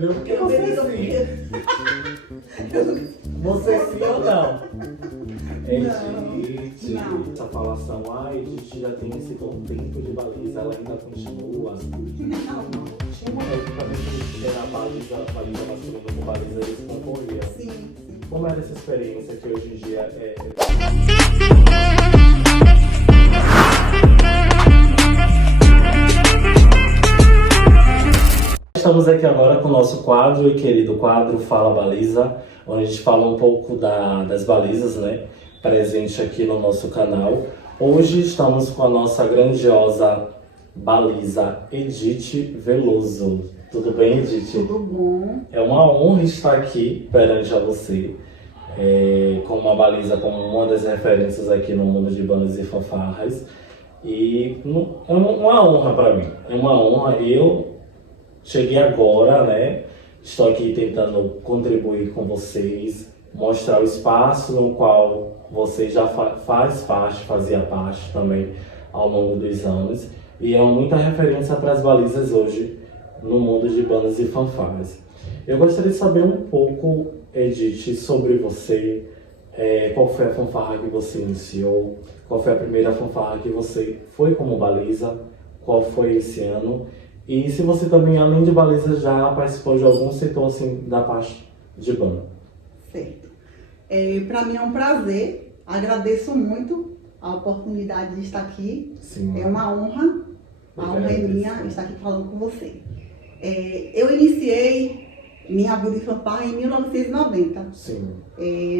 Porque você sim. Você sim ou não? Edith, Não. essa falação, Edith já tem esse bom tempo de baliza, ela ainda continua. Não. Tinha uma época que era a baliza masculina com baliza, eles concorriam. Sim. Como era essa experiência que hoje em dia é? Estamos aqui agora com o nosso quadro e querido quadro Fala Baliza, onde a gente fala um pouco das balizas, né? Presente aqui no nosso canal. Hoje estamos com a nossa grandiosa baliza Edith Veloso. Tudo bem, Edith? Tudo bom. É uma honra estar aqui perante a você, com uma baliza como uma das referências aqui no mundo de bandas e fanfarras. E é uma honra para mim, é uma honra. Eu cheguei agora, né? Estou aqui tentando contribuir com vocês, mostrar o espaço no qual você já fazia parte também ao longo dos anos. E é muita referência para as balizas hoje no mundo de bandas e fanfarras. Eu gostaria de saber um pouco, Edith, sobre você. Qual foi a fanfarra que você iniciou? Qual foi a primeira fanfarra que você foi como baliza? Qual foi esse ano? E se você também, além de baliza, já participou de algum setor assim, da parte de banda? Certo. Para mim é um prazer. Agradeço muito a oportunidade de estar aqui. Sim. É uma honra. A honra é minha estar aqui falando com você. Eu iniciei minha vida em fanfarra em 1990. Sim.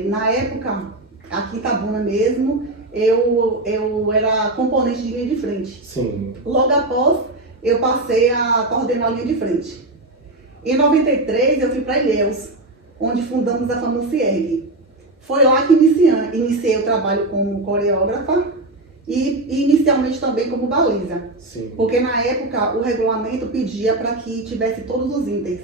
Na época, aqui em Itabuna mesmo, eu era componente de linha de frente. Sim. Logo após, eu passei a coordenar a linha de frente. Em 93, eu fui para Ilhéus, onde fundamos a FAMUCIERG. Foi lá que iniciei o trabalho como coreógrafa e inicialmente também como baliza. Sim. Porque na época o regulamento pedia para que tivesse todos os itens.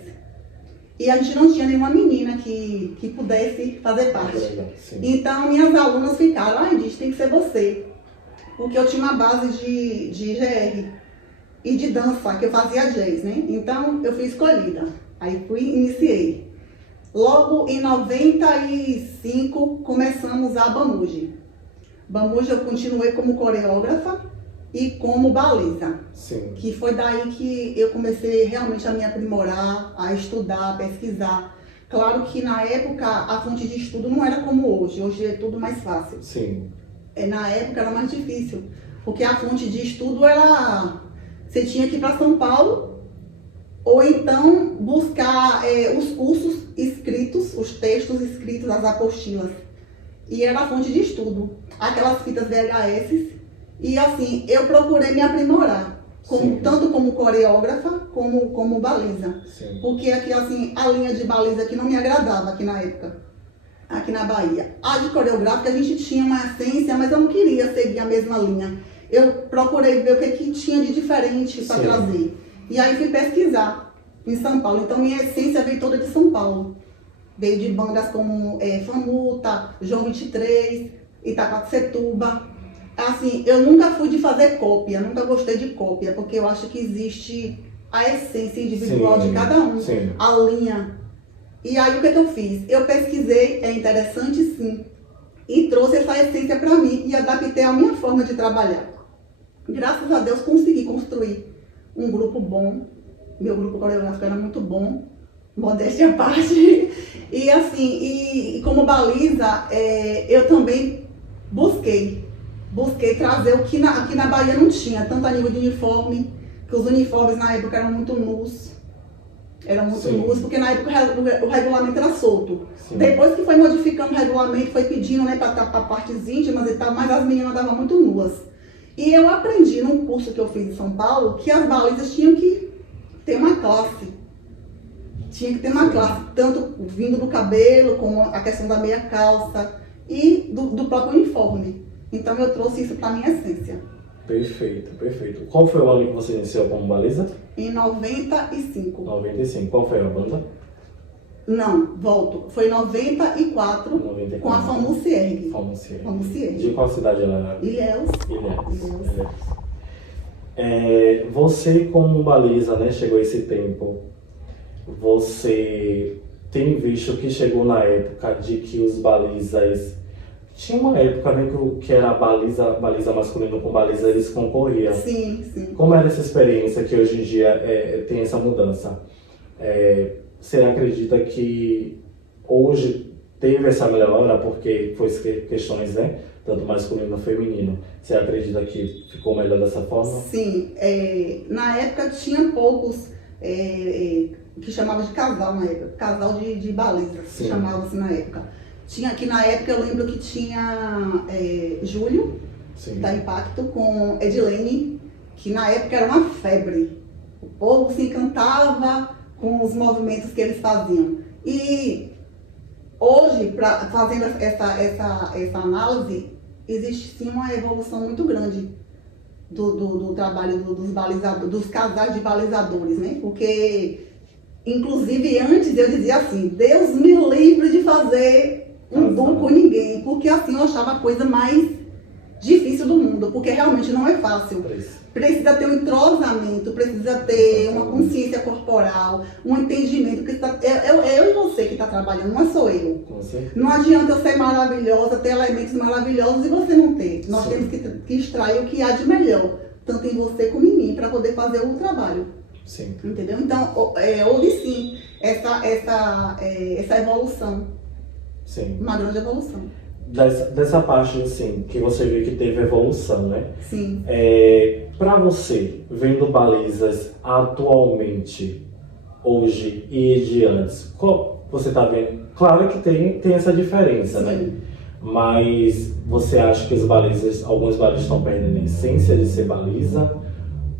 E a gente não tinha nenhuma menina que pudesse fazer parte. Sim. Então minhas alunas ficaram, Edith, tem que ser você. Porque eu tinha uma base de GR e de dança, que eu fazia jazz, né? Então eu fui escolhida. Aí iniciei. Logo em 95 começamos a Bamuji. Bamuji eu continuei como coreógrafa e como baliza. Sim. Que foi daí que eu comecei realmente a me aprimorar, a estudar, a pesquisar. Claro que na época a fonte de estudo não era como hoje. Hoje é tudo mais fácil. Sim. Na época era mais difícil, porque a fonte de estudo era... Você tinha que ir para São Paulo, ou então buscar os cursos escritos, os textos escritos, as apostilas. E era a fonte de estudo, aquelas fitas VHS. E assim, eu procurei me aprimorar, tanto como coreógrafa, como baliza. Sim. Porque aqui, assim, a linha de baliza aqui não me agradava aqui na época, aqui na Bahia. A de coreográfica a gente tinha uma essência, mas eu não queria seguir a mesma linha. Eu procurei ver o que tinha de diferente para trazer. E aí fui pesquisar em São Paulo. Então minha essência veio toda de São Paulo. Veio de bandas como Famuta, João 23, Itaquaquecetuba. Assim, eu nunca fui de fazer cópia, nunca gostei de cópia, porque eu acho que existe a essência individual de cada um, a linha. E aí o que eu fiz? Eu pesquisei, é interessante sim, e trouxe essa essência para mim e adaptei a minha forma de trabalhar. Graças a Deus consegui construir um grupo bom. Meu grupo coreográfico era muito bom, modéstia à parte. E assim, e como baliza, eu também busquei trazer o que aqui na Bahia não tinha, tanto a nível de uniforme, que os uniformes na época eram muito nus. Porque na época o regulamento era solto. Sim. Depois que foi modificando o regulamento, foi pedindo, né, para partes íntimas e tal, mas as meninas estavam muito nuas. E eu aprendi num curso que eu fiz em São Paulo que as balizas tinham que ter uma classe. Tinha que ter uma classe, tanto vindo do cabelo, como a questão da meia calça e do próprio uniforme. Então eu trouxe isso para minha essência. Perfeito, perfeito. Qual foi o ano que você iniciou como baliza? Em 95. 95. Qual foi a banda? Não, volto. Foi em 94, com a FAMUCIERG. FAMUCIERG. De qual cidade ela era? Ilhéus. Você como baliza, né, chegou esse tempo. você tem visto que chegou na época de que os balizas... Tinha uma época, né, que era baliza masculino com baliza, eles concorriam. Sim, sim. Como era essa experiência que hoje em dia tem essa mudança? Você acredita que hoje teve essa melhora porque foi questões, né, tanto masculino e feminino? Você acredita que ficou melhor dessa forma? Sim. Na época tinha poucos que chamavam de casal na época. Casal de baliza, se chamava assim na época. Tinha aqui na época, eu lembro que tinha Júlio, Sim. da Impacto, com Edilene, que na época era uma febre. O povo se encantava com os movimentos que eles faziam. E hoje, fazendo essa análise, existe sim uma evolução muito grande do trabalho dos balizadores, dos casais de balizadores, né? Porque, inclusive, antes eu dizia assim, Deus me livre de fazer um duo com ninguém, porque assim eu achava a coisa mais difícil do mundo, porque realmente não é fácil. Precisa ter um entrosamento, precisa ter uma consciência corporal, um entendimento, porque é eu e você que está trabalhando, não é só eu. Não adianta eu ser maravilhosa, ter elementos maravilhosos e você não ter. Nós temos que extrair o que há de melhor, tanto em você como em mim, para poder fazer o trabalho. Sim. Entendeu? Então, houve sim essa evolução. Sim. Uma grande evolução. Dessa parte, assim, que você viu que teve evolução, né? Sim. Para você, vendo balizas atualmente, hoje e de antes, qual você tá vendo? Claro que tem essa diferença, Sim. né? Mas você acha que alguns balizas estão perdendo a essência de ser baliza?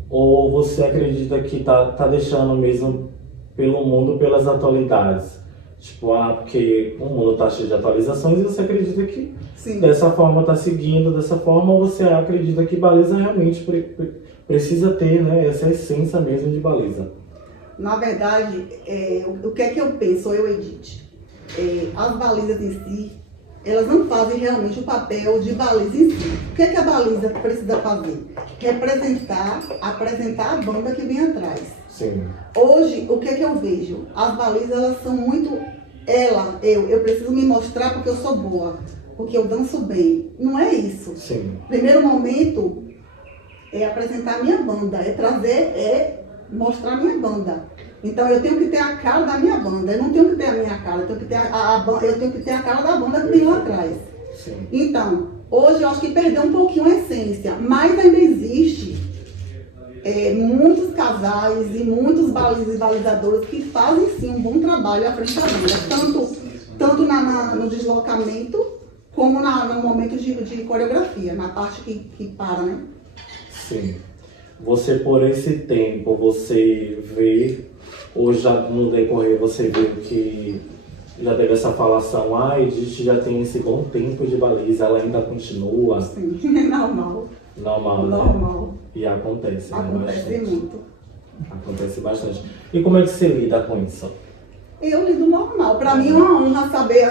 Ou você acredita que tá deixando mesmo pelo mundo, pelas atualidades? Tipo, porque o mundo está cheio de atualizações e você acredita que Sim. dessa forma está seguindo, dessa forma você acredita que baliza realmente precisa ter, né, essa essência mesmo de baliza? Na verdade, o que é que eu penso, eu, Edith? As balizas em si, elas não fazem realmente o papel de baliza em si. O que é que a baliza precisa fazer? Apresentar a banda que vem atrás. Sim. Hoje, o que é que eu vejo? As balizas, elas são muito... Eu preciso me mostrar porque eu sou boa, porque eu danço bem. Não é isso. Sim. Primeiro momento é apresentar a minha banda, mostrar a minha banda. Então eu tenho que ter a cara da minha banda, eu não tenho que ter a minha cara, eu tenho que ter a cara da banda que vem lá atrás. Sim. Então, hoje eu acho que perdeu um pouquinho a essência, mas ainda existe muitos casais e muitos balizas e balizadores que fazem sim um bom trabalho à frente da banda, tanto no deslocamento como no momento de coreografia, na parte que para, né? Sim. Você, por esse tempo, você vê, ou já no decorrer você viu que já teve essa falação, Edith já tem esse bom tempo de baliza, ela ainda continua? Sim, normal. Normal, né? Normal. E acontece, né? Acontece bastante. muito. Acontece bastante. E como é que você lida com isso? Eu lido normal. Para mim é uma honra saber,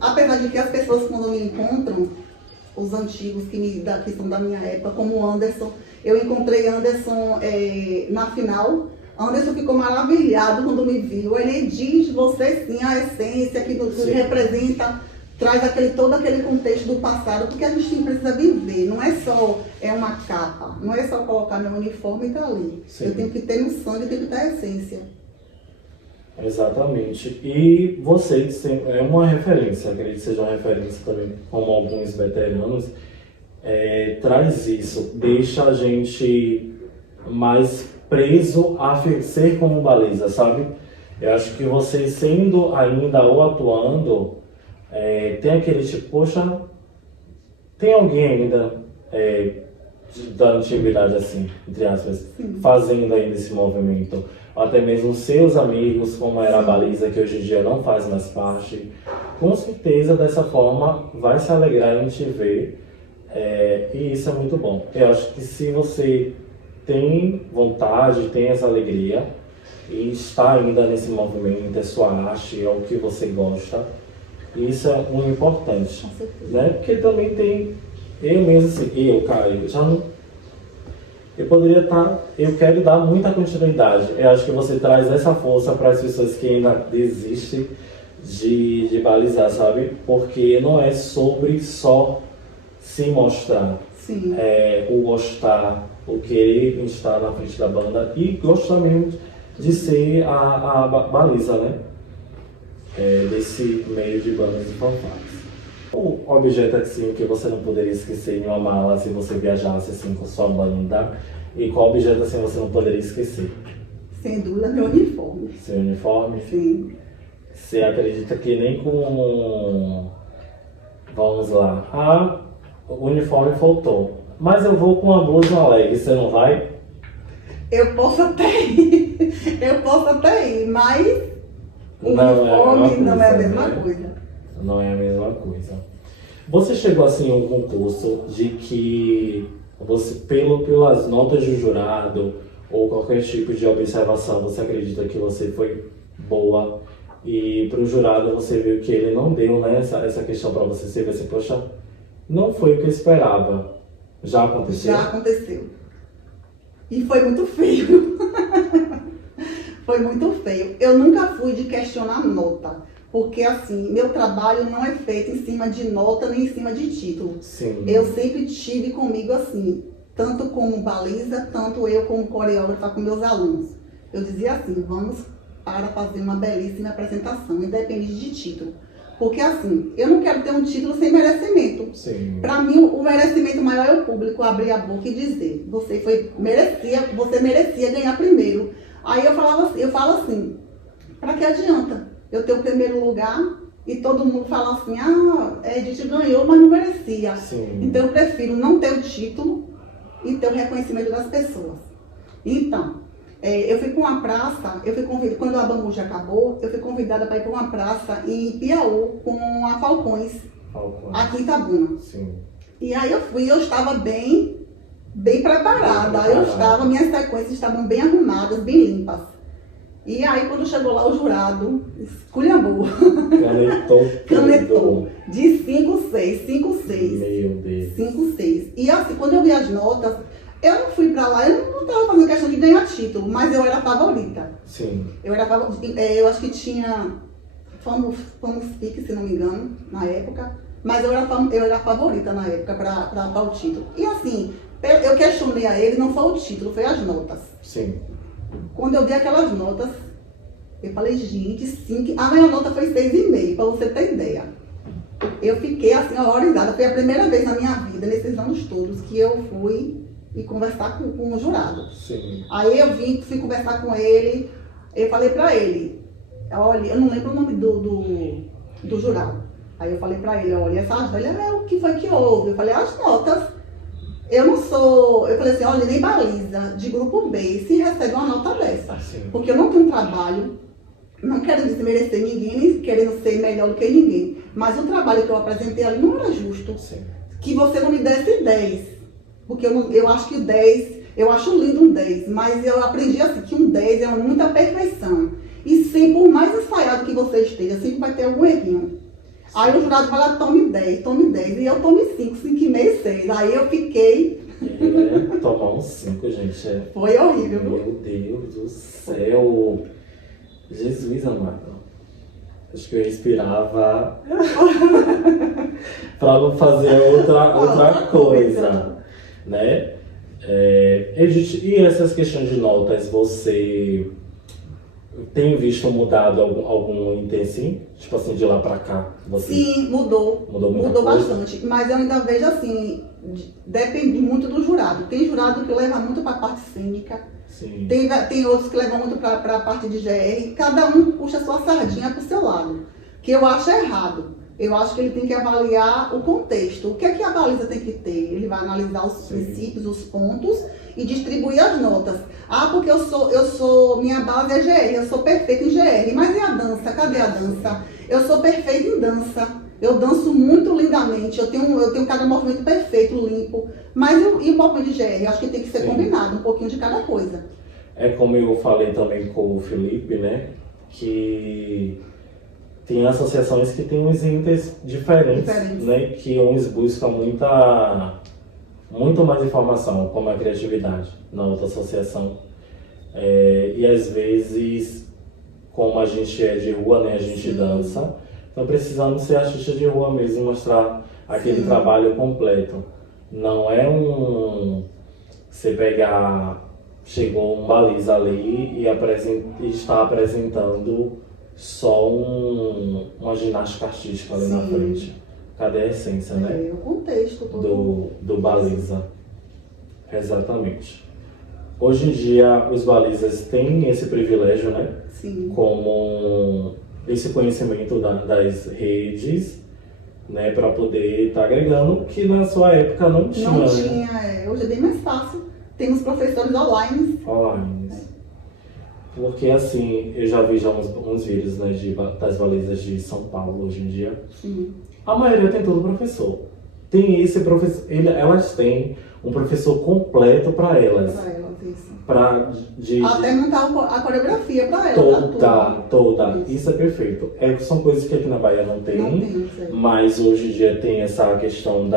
apesar de que as pessoas quando me encontram, os antigos que são da minha época, como o Anderson, eu encontrei Anderson na final. Anderson ficou maravilhado quando me viu. Ele diz, você sim, a essência que nos representa, traz todo aquele contexto do passado, porque a gente precisa viver, não é só uma capa, não é só colocar meu uniforme e tá ali. Sim. Eu tenho que ter no sangue, eu tenho que ter a essência. Exatamente. E você é uma referência, acredito que seja uma referência também, como alguns veteranos, traz isso, deixa a gente mais preso a ser como baliza, sabe? Eu acho que você sendo ainda ou atuando, tem aquele tipo, poxa, tem alguém ainda da antiguidade assim, entre aspas, fazendo ainda esse movimento. Até mesmo seus amigos, como era a baliza, que hoje em dia não faz mais parte. Com certeza, dessa forma, vai se alegrar em te ver. E isso é muito bom. Eu acho que se você tem vontade, tem essa alegria, e está ainda nesse movimento, é sua arte, é o que você gosta, isso é um importante. Né? Porque também tem, eu mesmo assim, Caio, eu quero dar muita continuidade. Eu acho que você traz essa força para as pessoas que ainda desistem de balizar, sabe? Porque não é sobre só se mostrar, Sim. o gostar, o querer estar na frente da banda e gostar mesmo de ser a baliza, né? Desse meio de bandas e fanfarras. O objeto assim que você não poderia esquecer em uma mala se você viajasse assim com sua banda, e qual objeto assim você não poderia esquecer? Sem dúvida, meu uniforme. Seu uniforme? Sim. Você acredita que nem com... Vamos lá. O uniforme faltou. Mas eu vou com uma blusa e uma leg, você não vai? Eu posso até ir, mas o uniforme não é a mesma coisa. Não é a mesma coisa. Você chegou assim a um concurso de que você, pelas notas do jurado ou qualquer tipo de observação, você acredita que você foi boa e para o jurado você viu que ele não deu, né, essa questão para você, você vai assim, poxa, não foi o que eu esperava. Já aconteceu? Já aconteceu. E foi muito feio. Foi muito feio. Eu nunca fui de questionar nota. Porque, assim, meu trabalho não é feito em cima de nota nem em cima de título. Sim. Eu sempre tive comigo assim, tanto como baliza, tanto eu como coreógrafa com meus alunos. Eu dizia assim, vamos para fazer uma belíssima apresentação, independente de título. Porque, assim, eu não quero ter um título sem merecimento. Sim. Para mim, o merecimento maior é o público abrir a boca e dizer, você merecia ganhar primeiro. Aí eu falo assim, para que adianta eu ter o primeiro lugar e todo mundo fala assim, Edith ganhou, mas não merecia. Sim. Então eu prefiro não ter o título e ter o reconhecimento das pessoas. Então, eu fui para uma praça, quando a Bambuja acabou, eu fui convidada para ir para uma praça em Piauí com a Falcões, aqui em Itabuna. Sim. E aí eu fui, eu estava bem preparada, minhas sequências estavam bem arrumadas, bem limpas. E aí quando chegou lá o jurado, esculhambou. Canetou. De 5, 6. Meu Deus. 5, 6. E assim, quando eu vi as notas, eu não fui pra lá, eu não estava fazendo questão de ganhar título, mas eu era favorita. Sim. Eu eu acho que tinha Famos Pique, se não me engano, na época. Mas eu era favorita na época para o título. E assim, eu questionei a ele, não foi o título, foi as notas. Sim. Quando eu vi aquelas notas, eu falei, gente, 5. A minha nota foi 6,5, para você ter ideia. Eu fiquei assim, horrorizada. Foi a primeira vez na minha vida, nesses anos todos, que eu fui e conversar com o jurado. Sim. Aí eu fui conversar com ele, eu falei para ele, olha, eu não lembro o nome do jurado. Aí eu falei pra ele, olha, o que foi que houve? Eu falei, as notas. Eu falei assim, olha, nem baliza de grupo B se recebe uma nota dessa. Sim. Porque eu não tenho trabalho, não quero desmerecer ninguém, nem querendo ser melhor do que ninguém. Mas o trabalho que eu apresentei ali não era justo. Sim. Que você não me desse 10. Porque eu acho que o 10, eu acho lindo um 10, mas eu aprendi assim, que um 10 é muita perfeição. E sempre, por mais ensaiado que você esteja, sempre vai ter algum errinho. Aí o jurado vai lá, tome 10, e eu tome 5, 5,5, 6. Aí eu fiquei... tomar uns 5, gente. Foi horrível, viu? Meu Deus do céu. Jesus amado. Acho que eu respirava para não fazer outra coisa, né? E essas questões de notas, você... Tem visto mudado algum item assim? Tipo assim, de lá pra cá? Sim, mudou. Mudou bastante. Mas eu ainda vejo assim, depende muito do jurado. Tem jurado que leva muito pra parte cênica. Sim. Tem outros que levam muito pra parte de GR. Cada um puxa a sua sardinha pro seu lado. Que eu acho errado. Eu acho que ele tem que avaliar o contexto. O que é que a baliza tem que ter? Ele vai analisar os princípios, os pontos e distribuir as notas. Porque minha base é GR, eu sou perfeita em GR. Mas e a dança? Cadê a dança? Eu sou perfeita em dança. Eu danço muito lindamente, eu tenho cada movimento perfeito, limpo. Mas e o movimento de GR? Eu acho que tem que ser combinado, um pouquinho de cada coisa. É como eu falei também com o Felipe, né? Que... Tem associações que têm uns índices diferentes, né? Que uns buscam muito mais informação, como a criatividade, na outra associação. E às vezes, como a gente é de rua, né, a gente dança, então precisamos ser artista de rua mesmo, mostrar aquele trabalho completo. Não é você pegar, chegou um baliza ali e está apresentando só uma ginástica artística ali na frente. Cadê a essência, né? O contexto todo. Do baliza. Exatamente. Hoje em dia, os balizas têm esse privilégio, né? Sim. Como esse conhecimento das redes, né? Para poder estar agregando, que na sua época não tinha. Não né? tinha, hoje é bem mais fácil. Temos professores online. Porque assim, eu já vi uns vídeos, né, das balizas de São Paulo hoje em dia. Sim. A maioria tem todo professor. Tem esse professor, elas têm um professor completo para elas. Para elas, isso. Até montar a coreografia para elas. Toda. Isso é perfeito. São coisas que aqui na Bahia não tem, mas hoje em dia tem essa questão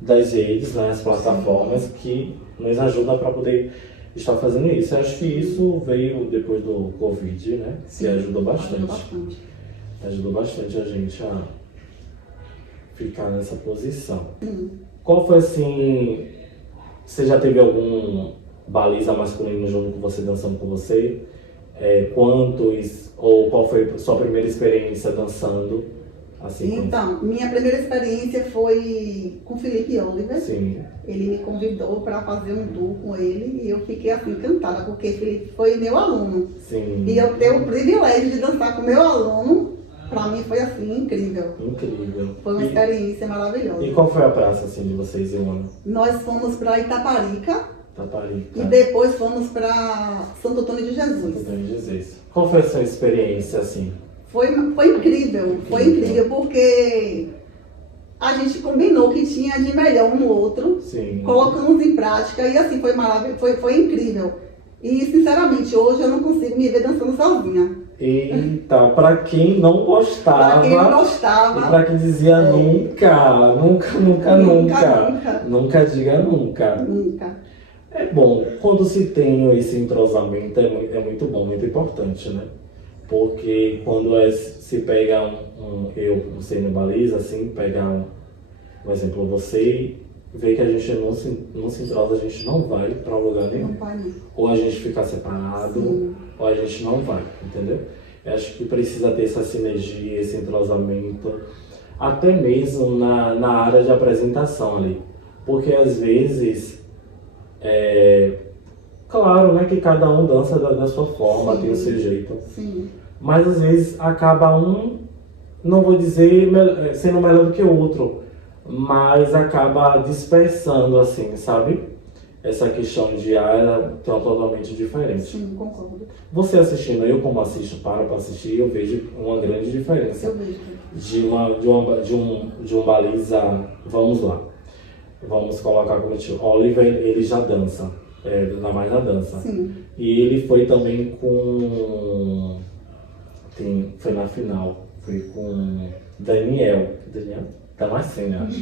das redes, né, as plataformas que nos ajudam para poder estar fazendo isso. Eu acho que isso veio depois do Covid, né? Sim, que ajudou bastante. Ajudou bastante a gente a ficar nessa posição. Qual foi assim, você já teve algum baliza masculino junto com você, dançando com você? Quantos, ou qual foi a sua primeira experiência dançando? Assim, então, minha primeira experiência foi com Felipe Oliver. Sim. Ele me convidou para fazer um duo com ele e eu fiquei assim encantada, porque Felipe foi meu aluno. Sim. E eu ter o privilégio de dançar com meu aluno, para mim foi assim incrível. Incrível. Foi uma experiência maravilhosa. E qual foi a praça assim de vocês em um ano? Nós fomos para Itaparica. Itaparica. E depois fomos para Santo Antônio de Jesus. Santo Antônio de Jesus. Qual foi a sua experiência assim? Foi incrível, porque a gente combinou que tinha de melhor um no outro, Sim. Colocamos em prática e assim foi maravilhoso, foi incrível. E sinceramente hoje eu não consigo me ver dançando sozinha. Eita, pra quem não gostava, e pra quem dizia nunca diga nunca. É bom, quando se tem esse entrosamento é muito bom, muito importante, né? Porque quando se pega eu, você no baliza, assim, pegar um exemplo, você vê que a gente não se entrosa, a gente não vai para lugar nenhum. Não vai. Ou a gente fica separado, ou a gente não vai, entendeu? Eu acho que precisa ter essa sinergia, esse entrosamento, até mesmo na área de apresentação ali. Porque às vezes, claro, né, que cada um dança da sua forma, tem o seu jeito. Sim. Mas às vezes acaba não vou dizer sendo melhor do que o outro, mas acaba dispersando, assim, sabe? Essa questão de área é totalmente diferente. Sim, concordo. Você assistindo, eu como assisto, para assistir, eu vejo uma grande diferença. Eu vejo. De um baliza, vamos lá. Vamos colocar como tipo, Oliver, ele já dança, ainda mais na dança. Sim. E ele foi também foi na final, foi com Daniel Damasceno, acho.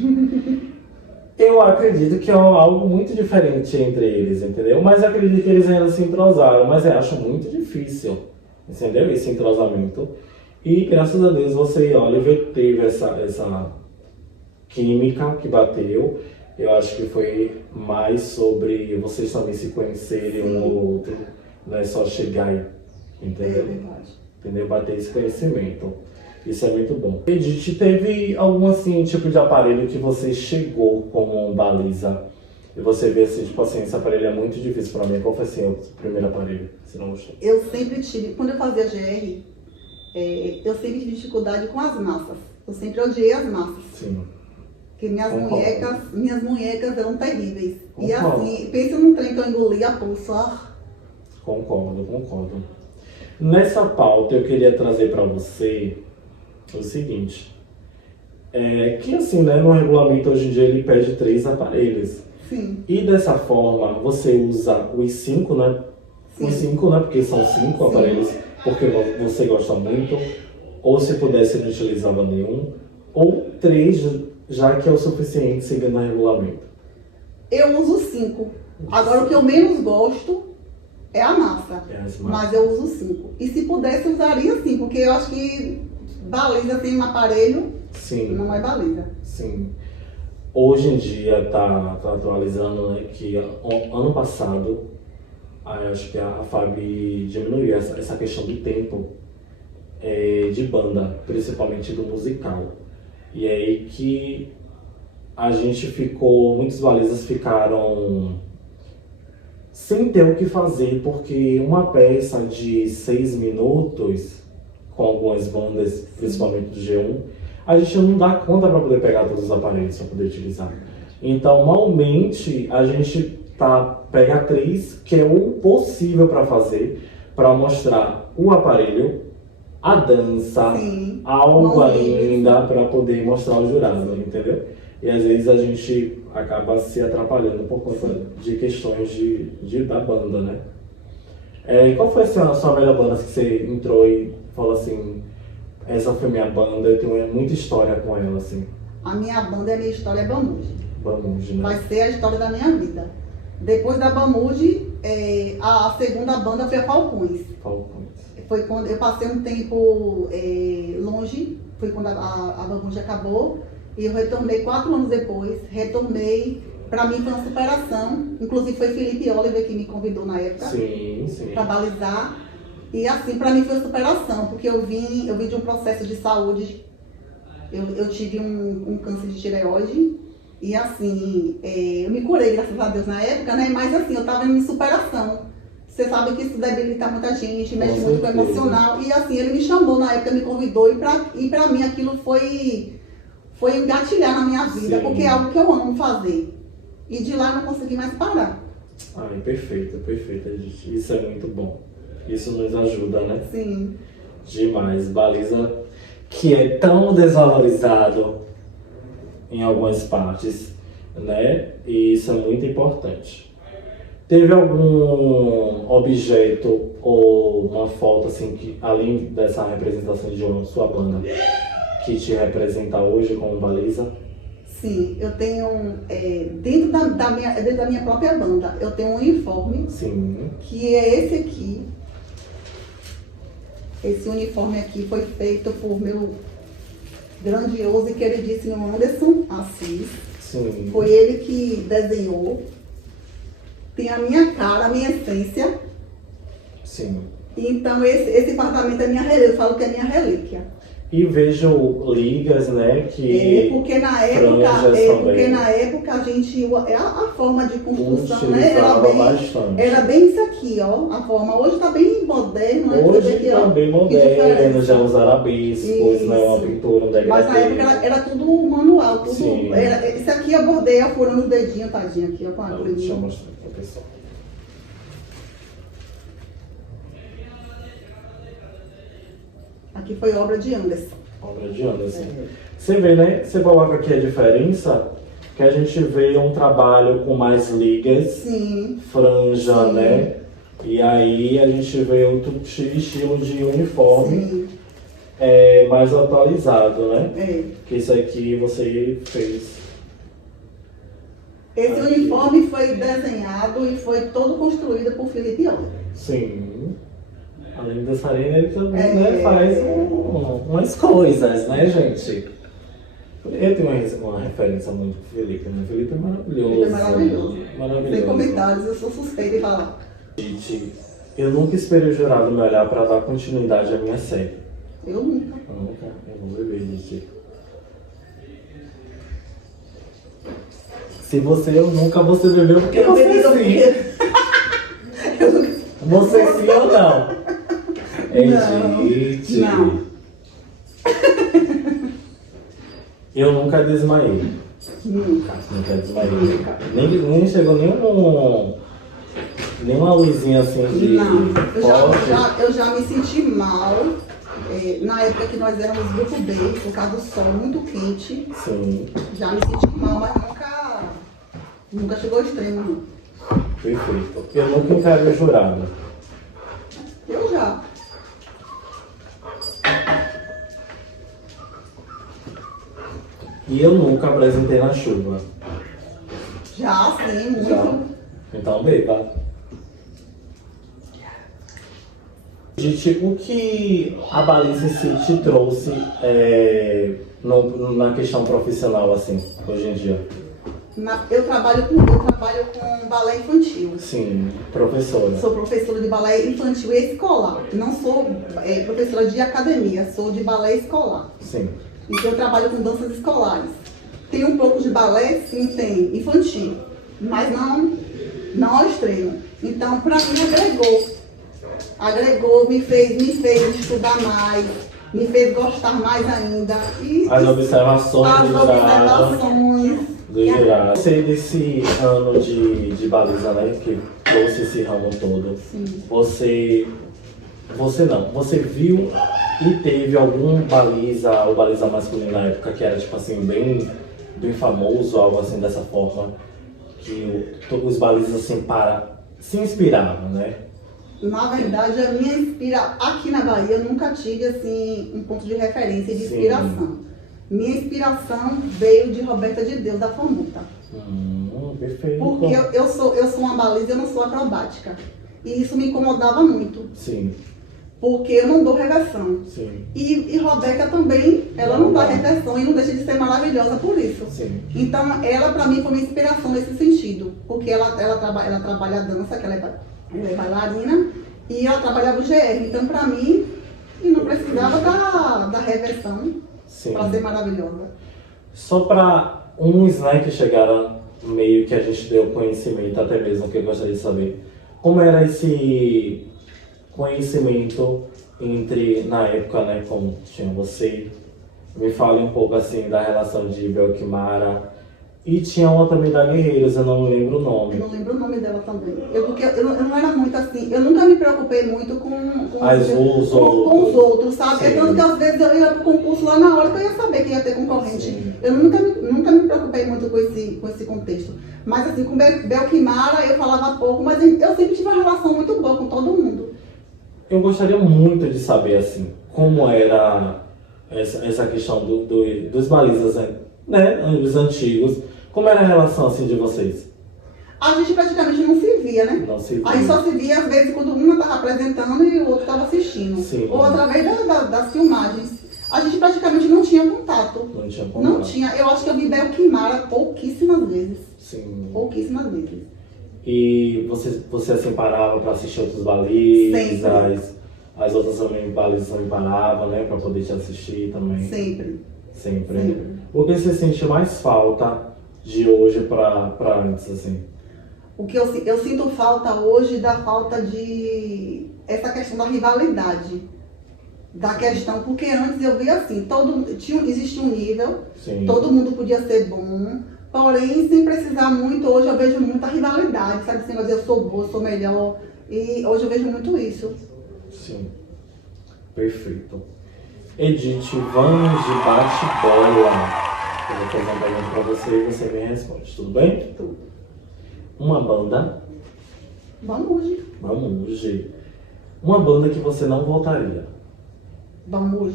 Eu acredito que é algo muito diferente entre eles, entendeu? Mas acredito que eles ainda se entrosaram, mas eu acho muito difícil, entendeu? Esse entrosamento. E graças a Deus você e Oliver teve essa química que bateu. Eu acho que foi mais sobre vocês também se conhecerem um ou outro, não é só chegar e, entendeu? É verdade. Entendeu? Bater esse conhecimento. Isso é muito bom. Edith, teve algum assim, tipo de aparelho que você chegou como baliza e você vê assim, tipo assim, esse aparelho é muito difícil pra mim. Qual foi assim, o primeiro aparelho que você não gostou? Eu sempre tive, quando eu fazia GR, eu sempre tive dificuldade com as massas. Eu sempre odiei as massas. Sim. Porque minhas munhecas eram terríveis. Concordo. E assim, pensa num trem que eu engoli a pulso. Concordo. Nessa pauta eu queria trazer para você o seguinte, que assim, né, no regulamento hoje em dia ele pede 3 aparelhos. Sim. E dessa forma você usa os 5, né? Sim. Os 5, né? Porque são 5 aparelhos, porque você gosta muito, ou se pudesse não utilizava nenhum, ou 3, já que é o suficiente seguindo o regulamento. Eu uso 5. Agora, o que eu menos gosto é a massa. Mas eu uso 5. E se pudesse, eu usaria 5, porque eu acho que baliza sem um aparelho, Sim. Não é baliza. Sim. Hoje em dia tá atualizando, né, que ano passado, acho que a Fabi diminuiu essa questão do tempo de banda, principalmente do musical. E aí que a gente muitos balizas ficaram sem ter o que fazer, porque uma peça de 6 minutos, com algumas bandas, principalmente do G1, a gente não dá conta para poder pegar todos os aparelhos para poder utilizar. Então, normalmente, a gente pega a atriz, que é o possível para fazer, para mostrar o aparelho, a dança, Sim. algo ainda para poder mostrar ao jurado, entendeu? E às vezes a gente acaba se atrapalhando por conta de questões da banda, né? E qual foi a sua melhor banda que você entrou e falou assim, essa foi minha banda, eu tenho muita história com ela, assim? A minha banda, a minha história é Bamuji. Bamuji, né? Vai ser a história da minha vida. Depois da Bamuji, a segunda banda foi a Falcões. Falcões. Foi quando eu passei um tempo longe, foi quando a Bamuji acabou. E eu retornei 4 anos depois, para mim foi uma superação. Inclusive foi Felipe Oliver que me convidou na época para balizar. E assim, para mim foi uma superação, porque eu vim de um processo de saúde. Eu tive um câncer de tireoide e assim, eu me curei, graças a Deus, na época, né? Mas assim, eu estava em superação. Você sabe que isso debilita muita gente, mexe muito com o emocional. E assim, ele me chamou na época, me convidou e para mim aquilo foi engatilhar na minha vida, porque é algo que eu amo fazer. E de lá eu não consegui mais parar. Ai, perfeito, gente. Isso é muito bom. Isso nos ajuda, né? Sim. Demais. Baliza, que é tão desvalorizado em algumas partes, né? E isso é muito importante. Teve algum objeto ou uma foto, assim, que além dessa representação de uma sua banda, que te representa hoje como baliza? Sim, eu tenho, dentro da minha própria banda, eu tenho um uniforme. Sim. Que é esse aqui. Esse uniforme aqui foi feito por meu grandioso e queridíssimo Anderson Assis. Sim. Foi ele que desenhou. Tem a minha cara, a minha essência. Sim. Então esse apartamento é minha relíquia, eu falo que é minha relíquia. E vejo ligas, né, que porque na época a gente, a forma de construção, né, era bem isso aqui, ó, a forma. Hoje tá bem moderno, né? Hoje tá bem moderno, já os arabescos, né, uma pintura, um degradê. Mas na época era tudo manual, tudo. Isso aqui eu bordei a fura no dedinho, tadinho, aqui, ó, com a agulha. Deixa eu mostrar pra pessoal. Aqui foi obra de Anderson. Obra de Anderson. Você vê, né? Você coloca aqui a diferença, que a gente vê um trabalho com mais ligas, sim, franja, sim, né? E aí a gente vê outro estilo de uniforme mais atualizado, né? Que isso aqui você fez. Esse uniforme foi desenhado e foi todo construído por Felipe Oliver. Sim. Além da Sarina, ele também faz umas coisas, né, gente? Eu tenho uma referência muito com o Felipe, né? O Felipe é maravilhoso. Ele é maravilhoso. Maravilhoso. Sem comentários, eu sou suspeita em falar. Gente, eu nunca esperei o jurado me olhar para dar continuidade à minha série. Eu nunca. Eu vou beber, gente. Se eu nunca, você bebeu porque eu bebi sim. Você sim ou não? Gente. Não. Eu nunca desmaiei. Nunca desmaiei. Nem chegou nenhuma luzinha assim de. Não, eu já me senti mal. Na época que nós éramos grupo B, por causa do sol muito quente. Sim. Já me senti mal, mas nunca chegou ao extremo, não. Perfeito. Eu nunca encarei o jurado. Eu já. E eu nunca apresentei na chuva. Já, sim, muito. Já? Então beba. Gente, o que a baliza em si te trouxe na questão profissional, assim, hoje em dia? Eu trabalho com balé infantil. Sim, professora. Sou professora de balé infantil e escolar. Não sou professora de academia, sou de balé escolar. Sim. Então eu trabalho com danças escolares. Tem um pouco de balé, sim, tem, infantil, mas não ao extremo. Então, para mim, agregou, me fez estudar mais, me fez gostar mais ainda. E As observações do jurado. Você, desse ano de baliza, né, que trouxe esse ramo todo, sim. Você viu e teve algum baliza ou baliza masculino na época que era, tipo assim, bem famoso, algo assim dessa forma, que os balizas, assim, se inspiravam, né? Na verdade, aqui na Bahia, eu nunca tive, assim, um ponto de referência de inspiração. Sim. Minha inspiração veio de Roberta de Deus, da Famuta. Perfeito. Porque eu sou uma baliza, eu não sou acrobática. E isso me incomodava muito. Sim. Porque eu não dou reversão. Sim. E Roberta também, ela não dá reversão e não deixa de ser maravilhosa por isso. Sim. Então, ela pra mim foi uma inspiração nesse sentido. Porque ela trabalha a dança, que ela é bailarina, e ela trabalhava o GR. Então, pra mim, não precisava da reversão para ser maravilhosa. Só para uns, né, que chegaram meio que a gente deu conhecimento, até mesmo que eu gostaria de saber, como era esse conhecimento na época, né, como tinha você. Me fale um pouco assim da relação de Belquimara. E tinha uma também da Guerreiros, eu não lembro o nome. Eu não lembro o nome dela também. Porque eu não era muito assim, eu nunca me preocupei muito com os outros, sabe? É tanto que às vezes eu ia pro concurso lá na hora que eu ia saber que ia ter concorrente. Sim. Eu nunca me preocupei muito com esse contexto. Mas assim, com Belquimara eu falava pouco, mas eu sempre tive uma relação muito boa com todo mundo. Eu gostaria muito de saber, assim, como era essa questão dos balizas, né, os antigos. Como era a relação, assim, de vocês? A gente praticamente não se via, né? Não se via. A gente só se via, às vezes, quando uma estava apresentando e o outro estava assistindo. Sim. Ou através das filmagens. A gente praticamente não tinha contato. Não tinha contato. Não tinha. Eu acho que eu vi Belquimara pouquíssimas vezes. Sim. Pouquíssimas vezes. E você assim, parava para assistir outros balizes? Sempre. As outras balizes também paravam, né? Para poder te assistir também? Sempre. O que você sente mais falta de hoje para antes, assim? O que eu sinto falta hoje da falta de essa questão da rivalidade. Da questão, porque antes eu via assim, existia um nível, sim, todo mundo podia ser bom, porém, sem precisar muito, hoje eu vejo muita rivalidade, sabe? Assim, eu sou boa, sou melhor, e hoje eu vejo muito isso. Sim, perfeito. Edith, vamos de bate-bola. Eu vou fazer uma pergunta pra você e você me responde, tudo bem? Tudo. Uma banda. Vamos. Uma banda que você não voltaria. Vamos.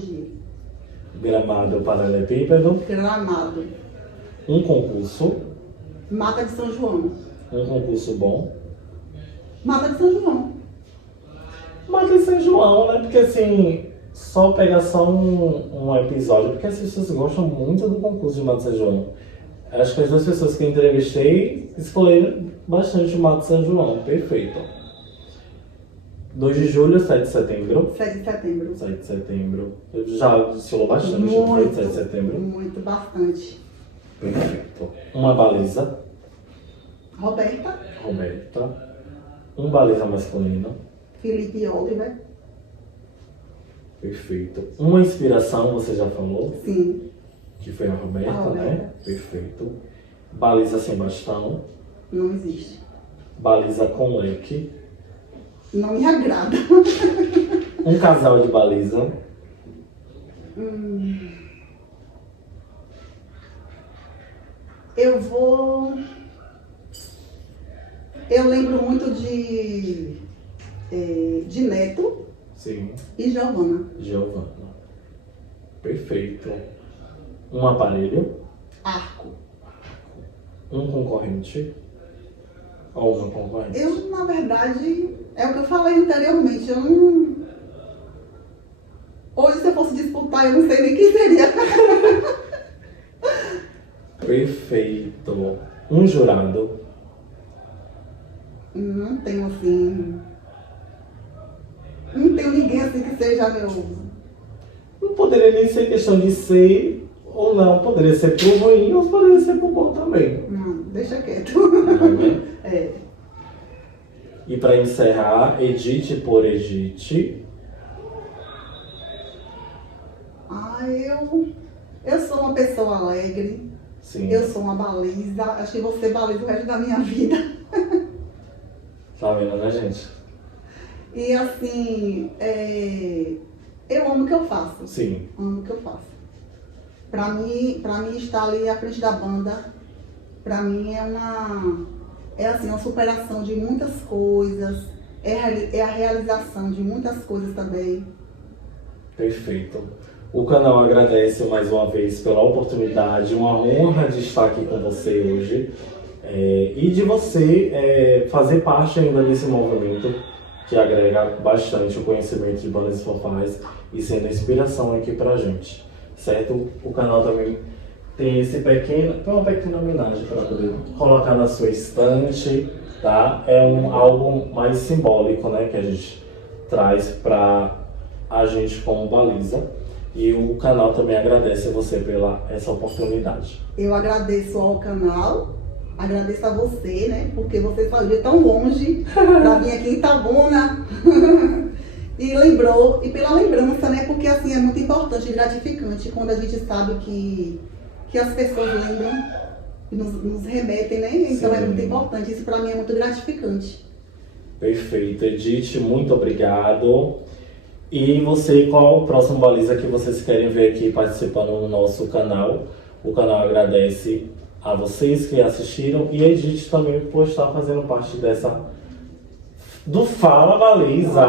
Gramado Paralelepípedo. Gramado. Um concurso. Mata de São João. Um concurso bom. Mata de São João. Mata de São João, né? Porque assim, só pegar só um episódio, porque as pessoas gostam muito do concurso de Mata de São João. Acho que as duas pessoas que eu entrevistei escolheram bastante o Mata de São João. Perfeito. 2 de julho, 7 de setembro. 7 de setembro. 7 de setembro. Já desfilou bastante, muito, 7 de setembro. Muito, bastante. Perfeito. Uma baliza. Roberta. Um baliza masculino. Felipe Oliver. Perfeito. Uma inspiração, você já falou? Sim. Que foi a Roberta, né? Perfeito. Baliza sem bastão. Não existe. Baliza com leque. Não me agrada. Um casal de baliza. Eu lembro muito de Neto. Sim. E Giovana. Perfeito. Um aparelho. Arco. um concorrente? Ou uma concorrente? Eu, na verdade, é o que eu falei anteriormente, eu não... Hoje, se eu fosse disputar, eu não sei nem quem seria. Perfeito. Um jurado? Não tenho assim... Não tenho ninguém assim que seja meu... Não poderia nem ser questão de ser ou não. Poderia ser pro ruim ou poderia ser pro bom também. Não, deixa quieto. Né? É. E para encerrar, Edith por Edith. Eu sou uma pessoa alegre. Sim. Eu sou uma baliza. Acho que vou ser baliza o resto da minha vida. Tá vendo, né, gente? E assim, eu amo o que eu faço. Sim. Amo o que eu faço. Pra mim estar ali à frente da banda, pra mim é assim, uma superação de muitas coisas, é a realização de muitas coisas também. Perfeito. O canal agradece mais uma vez pela oportunidade, uma honra de estar aqui com você hoje e de você fazer parte ainda desse movimento que agrega bastante o conhecimento de bandas e fanfarras e sendo inspiração aqui pra gente, certo? O canal também tem uma pequena homenagem para poder colocar na sua estante, tá? É algo mais simbólico, né, que a gente traz para a gente como baliza. E o canal também agradece a você pela essa oportunidade. Eu agradeço ao canal, agradeço a você, né? Porque você saiu de tão longe para vir aqui em Itabuna. E lembrou, e pela lembrança, né? Porque assim é muito importante e gratificante quando a gente sabe que as pessoas lembram e nos remetem, né? Então Sim. É muito importante, isso para mim é muito gratificante. Perfeito. Edith, muito obrigado. E você, qual o próximo baliza que vocês querem ver aqui participando no nosso canal? O canal agradece a vocês que assistiram e a Edith também por estar fazendo parte do Fala Baliza.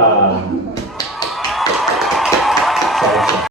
Tchau, tchau.